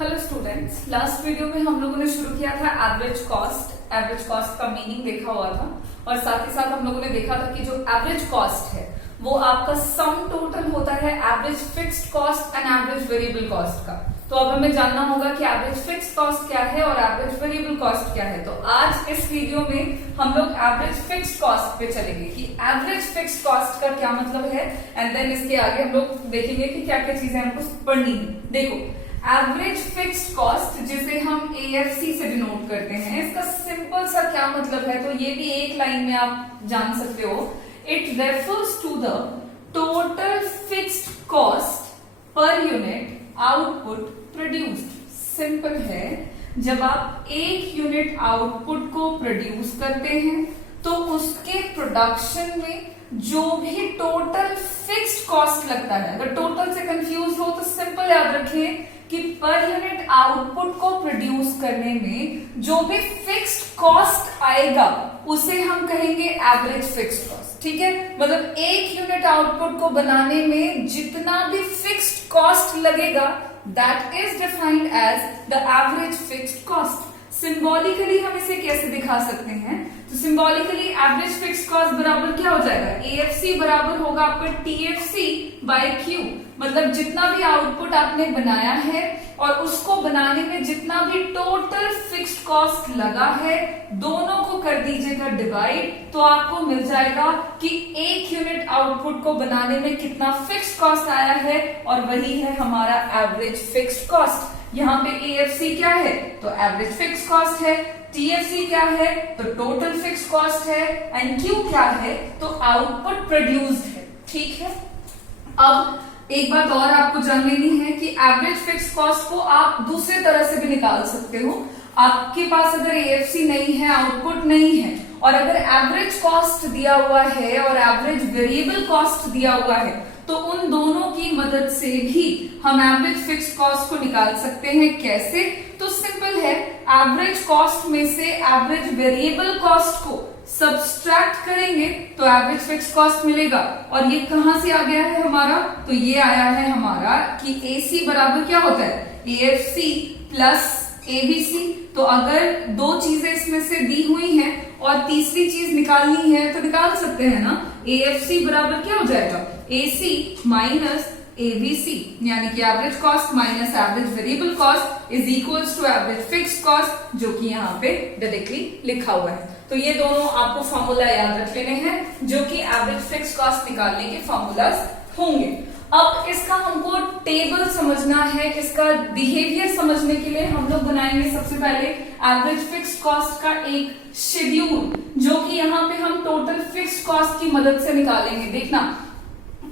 Hello students, last video में हम लोगों ने शुरू किया था एवरेज कॉस्ट का मीनिंग देखा हुआ था और साथ ही साथ हम लोगों ने देखा था कि जो एवरेज कॉस्ट है वो आपका सम टोटल होता है average fixed cost and average variable cost का। तो अब हमें जानना होगा कि एवरेज फिक्स्ड कॉस्ट क्या है और एवरेज वेरिएबल कॉस्ट क्या है। तो आज इस वीडियो में हम लोग एवरेज फिक्स्ड कॉस्ट पे चलेंगे कि एवरेज फिक्स्ड कॉस्ट का क्या मतलब है एंड देन इसके आगे हम लोग देखेंगे कि क्या क्या चीजें हमको पढ़नी है। देखो, एवरेज फिक्स्ड कॉस्ट जिसे हम एएफसी से डिनोट करते हैं, इसका सिंपल सा क्या मतलब है तो ये भी एक लाइन में आप जान सकते हो। It refers to the total fixed cost per unit output produced. Simple है, जब आप एक यूनिट आउटपुट को प्रोड्यूस करते हैं तो उसके प्रोडक्शन में जो भी टोटल फिक्स्ड कॉस्ट लगता है, अगर टोटल से कंफ्यूज हो तो सिंपल याद रखिए कि पर यूनिट आउटपुट को प्रोड्यूस करने में जो भी फिक्स्ड कॉस्ट आएगा उसे हम कहेंगे एवरेज फिक्स्ड कॉस्ट। ठीक है, मतलब एक यूनिट आउटपुट को बनाने में जितना भी फिक्स्ड कॉस्ट लगेगा that is defined as the average fixed cost. Symbolically हम इसे कैसे दिखा सकते हैं, तो सिंबॉलिकली एवरेज फिक्स्ड कॉस्ट बराबर क्या हो जाएगा, एएफसी बराबर होगा आपका टीएफसी बाय क्यू। मतलब जितना भी आउटपुट आपने बनाया है और उसको बनाने में जितना भी टोटल फिक्स्ड कॉस्ट लगा है दोनों को कर दीजिएगा डिवाइड, तो आपको मिल जाएगा कि एक यूनिट आउटपुट को बनाने में कितना फिक्स्ड कॉस्ट आया है और वही है हमारा एवरेज फिक्स्ड कॉस्ट। यहाँ पे एएफसी क्या है तो एवरेज फिक्स्ड कॉस्ट है, टीएफसी क्या है तो टोटल फिक्स्ड कॉस्ट है एंड क्यू क्या है तो आउटपुट प्रोड्यूस्ड है। ठीक है, अब एक बात और आपको जान लेनी है कि एवरेज फिक्स्ड कॉस्ट को आप दूसरे तरह से भी निकाल सकते हो। आपके पास अगर एएफसी नहीं है, आउटपुट नहीं है और अगर एवरेज कॉस्ट दिया हुआ है और एवरेज वेरिएबल कॉस्ट दिया हुआ है तो उन दोनों की मदद से भी हम एवरेज फिक्स्ड कॉस्ट को निकाल सकते हैं। कैसे, तो सिंपल है, एवरेज कॉस्ट में से एवरेज वेरिएबल कॉस्ट को सब्सट्रैक्ट करेंगे तो एवरेज फिक्स्ड कॉस्ट मिलेगा। और ये कहां से आ गया है हमारा, तो ये आया है हमारा कि एसी बराबर क्या होता है एएफसी प्लस एबीसी। तो अगर दो चीजें इसमें से दी हुई हैं और तीसरी चीज निकालनी है तो निकाल सकते हैं ना। एएफसी बराबर क्या हो जाएगा एसी माइनस एबीसी, यानी कि average cost minus average variable cost is equals to average fixed cost, जो कि यहाँ पे डायरेक्टली लिखा हुआ है। तो ये दोनों आपको फॉर्मूला याद रख लेने हैं जो कि एवरेज फिक्स्ड कॉस्ट निकालने के फॉर्मूलाज होंगे। अब इसका हमको टेबल समझना है, इसका बिहेवियर समझने के लिए हम लोग बनाएंगे सबसे पहले एवरेज फिक्स्ड कॉस्ट का एक शेड्यूल, जो कि यहाँ पे हम टोटल फिक्स्ड कॉस्ट की मदद से निकालेंगे। देखना,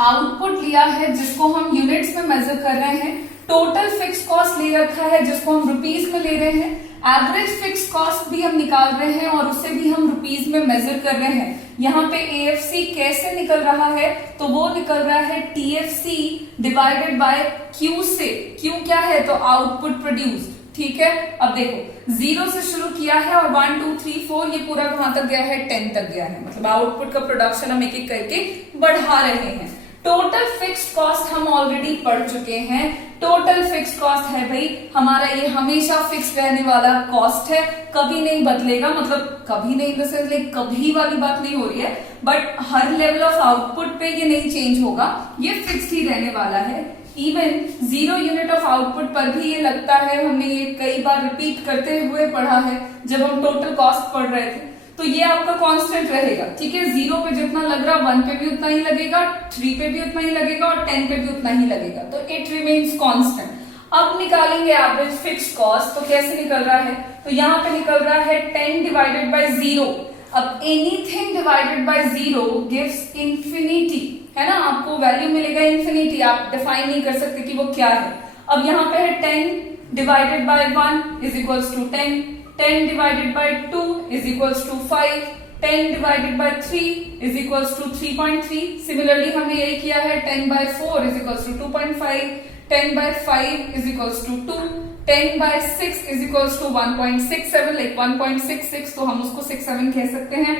आउटपुट लिया है जिसको हम यूनिट्स में मेजर कर रहे हैं, टोटल फिक्स्ड कॉस्ट ले रखा है जिसको हम रुपीज में ले रहे हैं, एवरेज फिक्स्ड कॉस्ट भी हम निकाल रहे हैं और उसे भी हम रुपीज में मेजर कर रहे हैं। यहाँ पे एएफसी कैसे निकल रहा है तो वो निकल रहा है टीएफसी डिवाइडेड बाय क्यू से। क्यू क्या है तो आउटपुट प्रोड्यूस्ड। ठीक है, अब देखो 0 से शुरू किया है और 1 2 3 4 ये पूरा कहां तक गया है 10 तक गया है। मतलब आउटपुट का प्रोडक्शन हम एक एक करके बढ़ा रहे हैं। टोटल फिक्स्ड कॉस्ट हम ऑलरेडी पढ़ चुके हैं। टोटल फिक्स्ड कॉस्ट है भाई हमारा, ये हमेशा फिक्स रहने वाला कॉस्ट है, कभी नहीं बदलेगा। मतलब कभी नहीं, जैसे कभी वाली बात नहीं हो रही है, but her level of output पे ये नहीं चेंज होगा, ये फिक्स्ड ही रहने वाला है। इवन 0 यूनिट ऑफ आउटपुट पर भी ये लगता है, हमने ये कई बार रिपीट करते हुए पढ़ा है जब हम टोटल कॉस्ट पढ़ रहे थे। तो ये आपका कांस्टेंट रहेगा। ठीक है, 0 पे जितना लग रहा 1 पे भी उतना ही लगेगा, 3 पे भी उतना ही लगेगा और 10 पे भी उतना ही लगेगा, तो इट रिमेन्स कांस्टेंट। अब निकालेंगे एवरेज फिक्स्ड कॉस्ट, तो कैसे निकल रहा है तो यहाँ पे निकल रहा है 10 डिवाइडेड बाय 0। अब anything divided by 0 gives infinity, है ना, आपको वैल्यू मिलेगा इंफिनिटी, आप डिफाइन नहीं कर सकते कि वो क्या है। अब यहाँ पे है 10 divided by 1 is equals to 10, 10 divided by 2 is equals to 5, 10 divided by 3 is equals to 3.3. Similarly हमने यही किया है 10 by 4 is equals to 2.5, 10 by 5 is equals to 2, 10 by 6 is equals to 1.67, like 1.66, तो हम उसको 67 कह सकते हैं।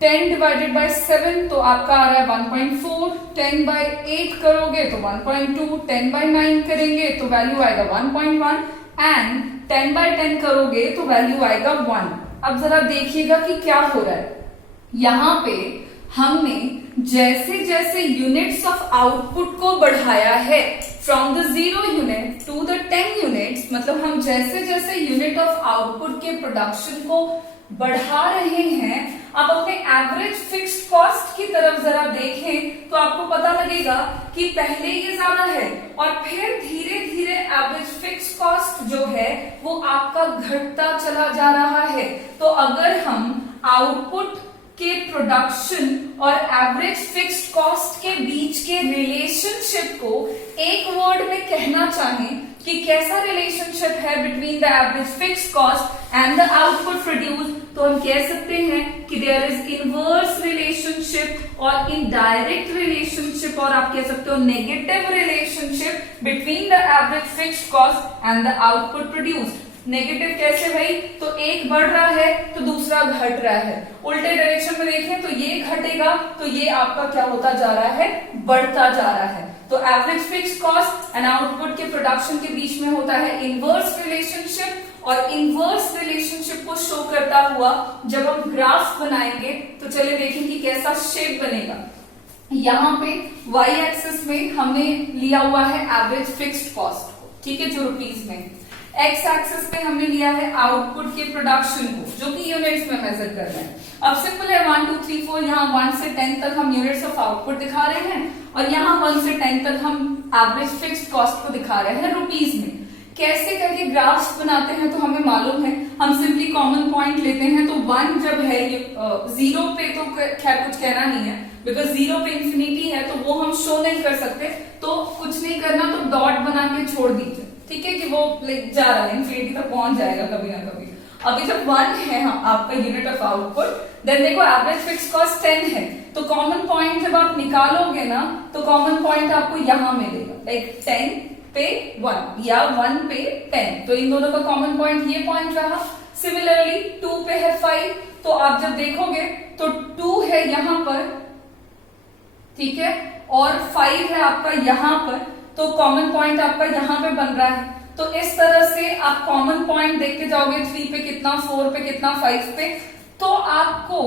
10 डिवाइडेड बाय 7 तो आपका आ रहा है 1.4, 10 बाय 8 करोगे तो 1.2, 10 बाय 9 करेंगे तो वैल्यू आएगा 1.1, एंड 10/10 करोगे तो वैल्यू आएगा 1। अब जरा देखिएगा कि क्या हो रहा है। यहां पे हमने जैसे जैसे यूनिट्स ऑफ आउटपुट को बढ़ाया है from the 0 unit to the 10 units, मतलब हम जैसे जैसे यूनिट ऑफ आउटपुट के प्रोडक्शन को बढ़ा रहे हैं, आप अपने एवरेज फिक्स्ड कॉस्ट की तरफ जरा देखें तो आपको पता लगेगा कि पहले ये ज्यादा है और फिर धीरे धीरे एवरेज फिक्स्ड कॉस्ट जो है वो आपका घटता चला जा रहा है। तो अगर हम आउटपुट के प्रोडक्शन और एवरेज फिक्स्ड कॉस्ट के बीच के रिलेशनशिप को एक वर्ड में कहना चाहें कि कैसा रिलेशनशिप है between the average fixed cost and the output produce, तो हम कह सकते हैं कि देयर इज इनवर्स रिलेशनशिप और इनडायरेक्ट रिलेशनशिप, और आप कह सकते हो negative relationship between the average fixed cost and the output produce. Negative कैसे भाई? तो एक बढ़ रहा है तो दूसरा घट रहा है। उल्टे डायरेक्शन में देखें तो ये घटेगा तो ये आपका क्या होता जा रहा है? बढ़ता जा रहा है। तो average fixed cost and output के प्रोडक्शन के बीच में होता है इनवर्स रिलेशनशिप, और इनवर्स रिलेशनशिप को शो करता हुआ जब हम ग्राफ बनाएंगे तो चलिए देखें कि कैसा शेप बनेगा। यहां पे y एक्सिस में हमने लिया हुआ है एवरेज फिक्स्ड कॉस्ट को, ठीक है, जो रुपीस में। एक्स एक्सिस पे हमने लिया है आउटपुट के प्रोडक्शन को, जो कि यूनिट्स में मेजर कर रहे हैं। अब सिंपल है 1 2 3 4, यहाँ 1 से 10 तक हम यूनिट्स ऑफ आउटपुट दिखा रहे हैं और यहाँ 1 से 10 तक हम एवरेज फिक्स्ड कॉस्ट को दिखा रहे हैं रुपीस में। कैसे करके ग्राफ्स बनाते हैं तो हमें मालूम है, हम सिंपली कॉमन पॉइंट लेते हैं। तो 1 जब है ये 0 पे तो खैर कुछ कहना नहीं है, बिकॉज 0 पे इंफिनिटी है तो वो हम शो नहीं कर सकते, तो कुछ नहीं करना, तो डॉट बना के छोड़ दीजिए, ठीक है, कि वो जा रहा है इंफिनिटी तक पहुंच जाएगा कभी ना कभी। अभी जब 1 है आपका यूनिट ऑफ आउटपुट, देन देखो एवरेज फिक्स्ड कॉस्ट 10 है, तो कॉमन पॉइंट जब आप निकालोगे ना तो कॉमन पॉइंट आपको यहां मिलेगा, लाइक 10 पे 1 या 1 पे 10, तो इन दोनों का कॉमन पॉइंट ये पॉइंट रहा। सिमिलरली 2 पे है 5, तो आप जब देखोगे तो 2 है यहां पर, ठीक है, और 5 है आपका यहां पर, तो कॉमन पॉइंट आपका यहां पे बन रहा है। तो इस तरह से आप कॉमन पॉइंट देखते जाओगे, 3 पे कितना, 4 पे कितना, 5 पे, तो आपको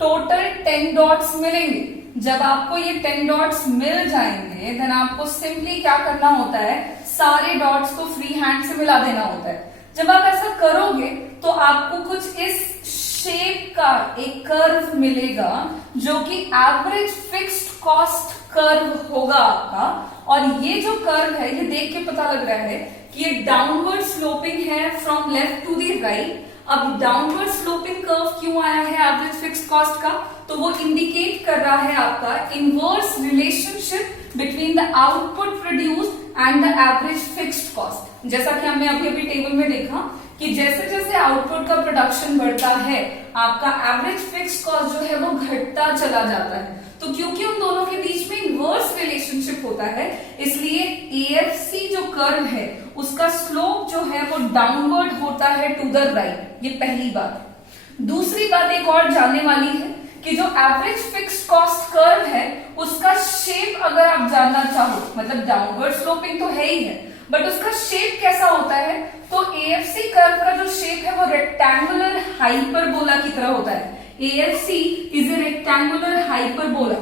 टोटल 10 डॉट्स मिलेंगे। जब आपको ये 10 डॉट्स मिल जाएंगे देन आपको सिंपली क्या करना होता है, सारे डॉट्स को फ्री हैंड से मिला देना होता है। जब आप ऐसा करोगे तो आपको कुछ इस शेप का एक कर्व मिलेगा जो कि एवरेज फिक्स्ड कॉस्ट कर्व होगा आपका। और ये जो कर्व है ये देख के पता लग रहा है कि ये डाउनवर्ड स्लोपिंग है from left to the right. अब डाउनवर्ड स्लोपिंग कर्व क्यों आया है एवरेज फिक्स्ड कॉस्ट का? तो वो इंडिकेट कर रहा है आपका inverse relationship between the output produce and the average fixed cost. जैसा कि हमने अभी अभी टेबल में देखा कि जैसे जैसे आउटपुट का प्रोडक्शन बढ़ता है आपका एवरेज फिक्स्ड कॉस्ट जो है वो घटता चला जाता है। तो क्योंकि उन दोनों के बीच में इनवर्स रिलेशनशिप होता है, इसलिए एएफसी जो कर्व है उसका स्लोप जो है वो डाउनवर्ड होता है टू द राइट। ये पहली बात। दूसरी बात एक और जानने वाली है कि जो एवरेज फिक्स्ड कॉस्ट कर्व है उसका शेप अगर आप जानना चाहो, मतलब डाउनवर्ड स्लोपिंग तो है ही है, बट उसका शेप कैसा होता है, तो एएफसी कर्व का जो शेप है वो रेक्टेंगुलर हाइपरबोला की तरह होता है। AFC is a rectangular hyperbola.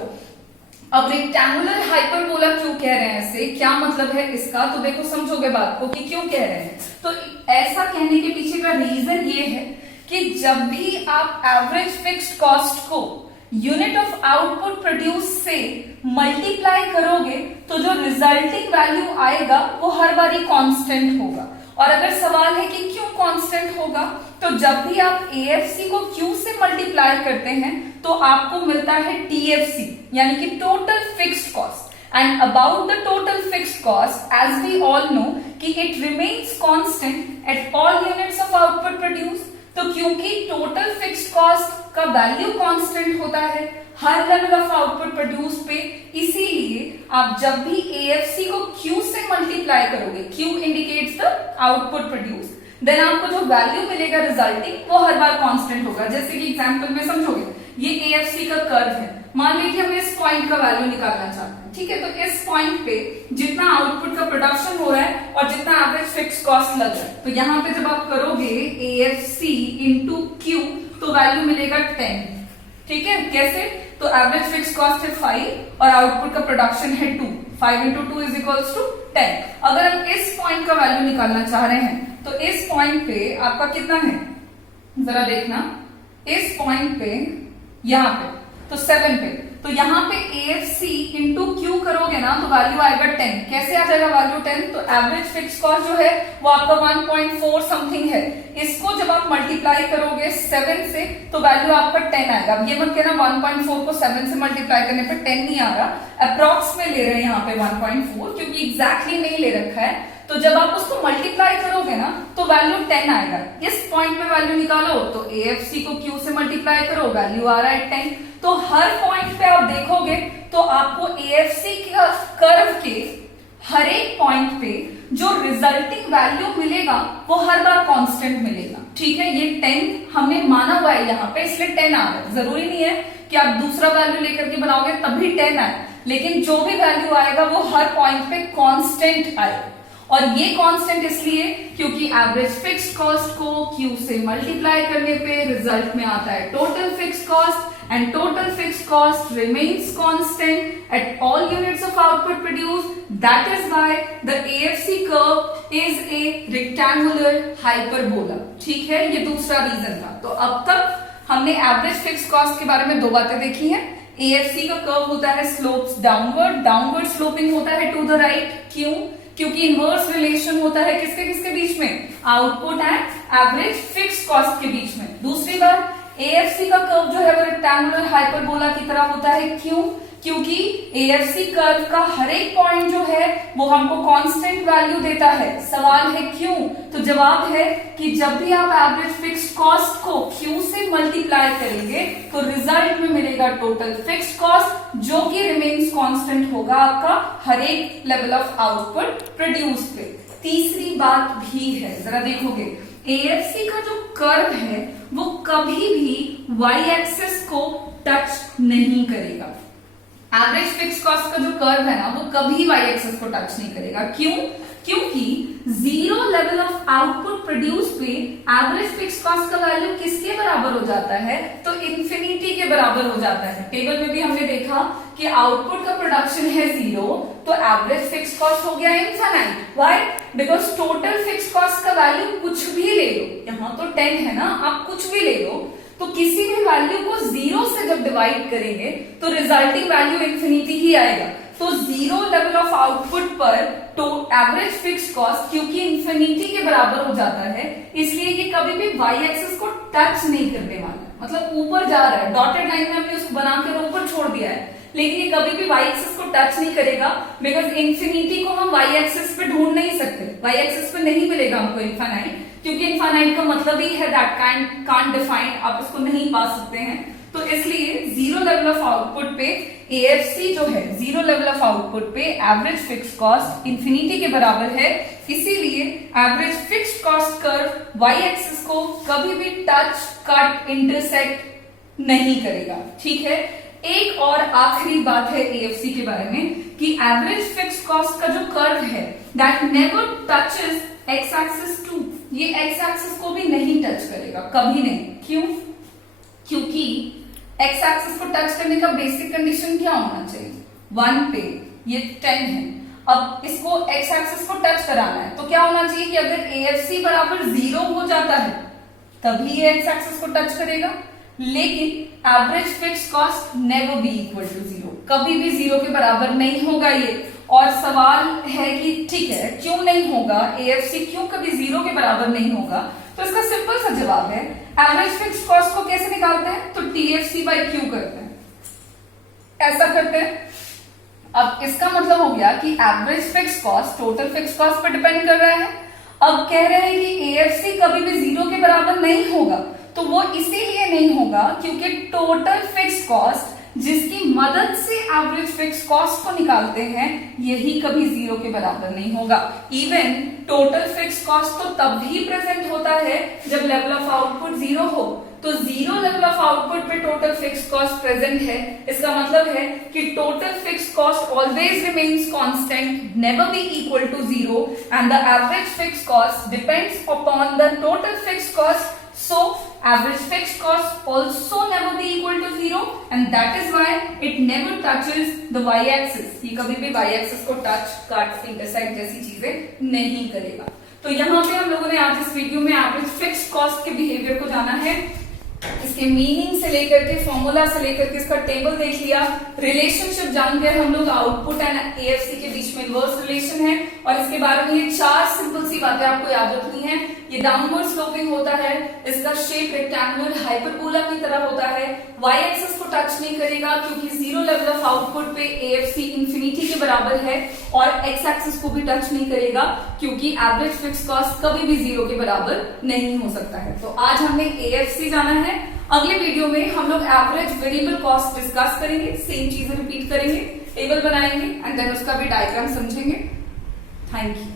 अब रेक्टेंगुलर हाइपरबोला क्यों कह रहे हैं, इससे क्या मतलब है इसका, तो देखो समझोगे बात को कि क्यों कह रहे हैं। तो ऐसा कहने के पीछे का रीजन ये है कि जब भी आप एवरेज फिक्स्ड कॉस्ट को यूनिट ऑफ आउटपुट प्रोड्यूस से मल्टीप्लाई करोगे तो जो रिजल्टिंग वैल्यू आएगा वो हर बारी कांस्टेंट होगा। और अगर सवाल है कि क्यों कांस्टेंट होगा, तो जब भी आप AFC को Q से मल्टीप्लाई करते हैं तो आपको मिलता है TFC, यानी कि total fixed cost. And about the total fixed cost as we all know कि it remains constant at all units of output produce. तो क्योंकि टोटल फिक्स्ड कॉस्ट का वैल्यू कांस्टेंट होता है हर लेवल ऑफ आउटपुट प्रोड्यूस पे, इसीलिए आप जब भी AFC को Q से मल्टीप्लाई करोगे, Q indicates the output produce, then आपको जो वैल्यू मिलेगा रिजल्टिंग वो हर बार कांस्टेंट होगा। जैसे कि एग्जांपल में समझोगे, ये AFC का कर्व है, मान लीजिए हमें इस पॉइंट का वैल्यू निकालना चाहते हैं, ठीक है। तो इस पॉइंट पे जितना आउटपुट का प्रोडक्शन हो रहा है और जितना एवरेज फिक्स कॉस्ट लग रहा है, तो यहाँ पे जब आप करोगे AFC इंटू Q तो वैल्यू मिलेगा 10, ठीक है। कैसे? तो एवरेज फिक्स कॉस्ट है 5 और आउटपुट का प्रोडक्शन है 2, 5 इंटू 2 इज इक्वल्स टू 10। अगर हम इस पॉइंट का वैल्यू निकालना चाह रहे हैं तो इस पॉइंट पे आपका कितना है, जरा देखना, इस पॉइंट पे यहाँ पे तो 7 पे, तो यहाँ पे AFC इंटू Q करोगे ना तो वैल्यू आएगा 10। कैसे आ जाएगा वैल्यू 10? तो एवरेज फिक्स कॉस्ट जो है वो आपका 1.4 समथिंग है, इसको जब आप मल्टीप्लाई करोगे 7 से तो वैल्यू आपका 10 आएगा। अब ये मत कहना 1.4 को 7 से मल्टीप्लाई करने पे 10 नहीं आ रहा, अप्रॉक्स में ले रहे हैं यहाँ पे 1.4, क्योंकि एग्जैक्टली नहीं ले रखा है। तो जब आप उसको मल्टीप्लाई करोगे ना तो वैल्यू 10 आएगा। इस पॉइंट में वैल्यू निकालो तो AFC को Q से मल्टीप्लाई करो, वैल्यू आ रहा है 10। तो हर पॉइंट पे आप देखोगे तो आपको AFC का कर्व के हर एक पॉइंट पे जो रिजल्टिंग वैल्यू मिलेगा वो हर बार कांस्टेंट मिलेगा, ठीक है। ये 10 हमने माना हुआ है यहाँ पे, इसलिए 10 आ रहा है। जरूरी नहीं है कि आप दूसरा वैल्यू लेकर के बनाओगे तभी 10 आए, लेकिन जो भी वैल्यू आएगा वो हर पॉइंट पे कांस्टेंट आएगा। और ये कांस्टेंट इसलिए क्योंकि एवरेज फिक्स्ड कॉस्ट को Q से मल्टीप्लाई करने पे रिजल्ट में आता है total fixed cost, and total fixed cost remains constant at all units of output produced. That is why the AFC curve is a rectangular hyperbola, ठीक है। ये दूसरा रीजन था। तो अब तक हमने एवरेज फिक्स्ड कॉस्ट के बारे में दो बातें देखी हैं। AFC का कर्व होता है स्लोप्स डाउनवर्ड, डाउनवर्ड स्लोपिंग होता है टू द राइट। क्यों? क्योंकि इनवर्स रिलेशन होता है किसके किसके बीच में? Output and average fixed cost के बीच में। दूसरी बात, AFC का कर्व जो है वो रेक्टेंगुलर हाइपरबोला की तरह होता है। क्यों? क्योंकि AFC कर्व का हर एक पॉइंट जो है वो हमको कांस्टेंट वैल्यू देता है। सवाल है क्यों? तो जवाब है कि जब भी आप एवरेज फिक्स्ड कॉस्ट को Q से मल्टीप्लाई करेंगे तो रिजल्ट में मिलेगा टोटल फिक्स्ड कॉस्ट, जो कि रिमेन्स कांस्टेंट होगा आपका हर एक लेवल ऑफ आउटपुट प्रोड्यूस पे। तीसरी बात भी है, जरा देखोगे AFC का जो कर्व है वो कभी भी y एक्सिस को टच नहीं करेगा। एवरेज फिक्स कॉस्ट का जो कर्व है ना वो कभी y एक्सिस को टच नहीं करेगा। क्यों? क्योंकि zero level of output produce पे एवरेज फिक्स कॉस्ट का वैल्यू किसके बराबर हो जाता है? तो इंफिनिटी के बराबर हो जाता है। टेबल में भी हमने देखा कि आउटपुट का प्रोडक्शन है 0 तो एवरेज फिक्स कॉस्ट हो गया infinite. Why? Because total fix cost का वैल्यू कुछ भी ले लो, यहाँ तो 10 है ना, आप कुछ भी ले लो, तो किसी भी वैल्यू को 0 से जब डिवाइड करेंगे तो रिजल्टिंग वैल्यू इंफिनिटी ही आएगा। तो 0 लेवल ऑफ आउटपुट पर तो एवरेज फिक्स्ड कॉस्ट क्योंकि इंफिनिटी के बराबर हो जाता है, इसलिए ये कभी भी y एक्सिस को टच नहीं करने वाला, मतलब ऊपर जा रहा है। डॉटेड लाइन में हमने उसको बनाकर ऊपर छोड़ दिया है, लेकिन ये कभी भी y एक्सिस को टच नहीं करेगा, बिकॉज इंफिनिटी को हम y एक्सिस पे ढूंढ नहीं सकते। y एक्सिस पे नहीं मिलेगा हमको इनफाइनाइट, क्योंकि इनफाइनाइट का मतलब ही है दैट कांट डिफाइन, आप इसको नहीं पा सकते हैं। तो इसलिए 0 लेवल ऑफ आउटपुट पे AFC जो है 0 लेवल ऑफ आउटपुट पे एवरेज फिक्स्ड कॉस्ट इंफिनिटी के बराबर है, इसीलिए average fixed cost curve y axis को कभी भी टच, कट, इंटरसेक्ट नहीं करेगा, ठीक है। एक और आखिरी बात है AFC के बारे में कि एवरेज फिक्स्ड कॉस्ट का जो कर्व है that never touches x axis too, ये x एक्सिस को भी नहीं टच करेगा, कभी नहीं। क्यों? क्योंकि x एक्सिस को टच करने का बेसिक कंडीशन क्या होना चाहिए? 1 पे ये 10 है, अब इसको x एक्सिस को टच कराना है तो क्या होना चाहिए कि अगर AFC बराबर 0 हो जाता है तभी ये x एक्सिस को टच करेगा, लेकिन average fixed cost never be equal to 0, कभी भी 0 के बराबर नहीं होगा ये। और सवाल है कि ठीक है क्यों नहीं होगा, AFC क्यों कभी 0 के बराबर नहीं होगा? तो इसका सिंपल सा जवाब है, एवरेज फिक्स्ड कॉस्ट को कैसे निकालते हैं? तो TFC बाई Q करते हैं, ऐसा करते हैं। अब इसका मतलब हो गया कि average fixed cost total fixed cost पर डिपेंड कर रहा है। अब कह रहे हैं कि AFC कभी भी 0 के बराबर नहीं होगा, तो वो इसीलिए नहीं होगा क्योंकि टोटल फिक्स्ड कॉस्ट जिसकी मदद से एवरेज फिक्स कॉस्ट को निकालते हैं, यही कभी जीरो के बराबर नहीं होगा। इवन टोटल फिक्स कॉस्ट तो तब भी प्रेजेंट होता है जब लेवल ऑफ आउटपुट जीरो हो। तो जीरो लेवल ऑफ आउटपुट पे टोटल फिक्स कॉस्ट प्रेजेंट है, इसका मतलब है कि total fix cost always remains constant, never be equal to zero, and the average fix cost depends upon the total fix cost. So average fixed cost also never be equal to zero, and that is why it never touches the y-axis. ये कभी भी y-axis को touch, cut, intersect जैसी चीजें नहीं करेगा. तो यहाँ पे हम लोगों ने आज इस वीडियो में एवरेज फिक्स्ड कॉस्ट के बिहेवियर को जाना है, इसके मीनिंग से लेकर के, फॉर्मूला से लेकर के, इसका टेबल देख लिया, रिलेशनशिप जान गए हम लोग, आउटपुट एंड एएफसी के बीच में इनवर्स रिलेशन है, और इसके बारे में ये 4 सिंपल सी बातें आपको याद रखनी है. ये डाउनवर्ड स्लोपिंग होता है, इसका शेप रेक्टेंगुलर हाइपरबोला की तरह होता है, वाई एक्सिस को टच नहीं करेगा क्योंकि जीरो लेवल ऑफ आउटपुट पे एएफसी इंफिनिटी के बराबर है, और एक्स एक्सिस को भी टच नहीं करेगा क्योंकि एवरेज फिक्स कॉस्ट कभी भी जीरो के बराबर नहीं हो सकता है. तो आज हमने एएफसी जाना है. अगले वीडियो में हम लोग एवरेज वेरिएबल कॉस्ट डिस्कस करेंगे, सेम चीजें रिपीट करेंगे, टेबल बनाएंगे एंड देन उसका भी डायग्राम समझेंगे. Thank you.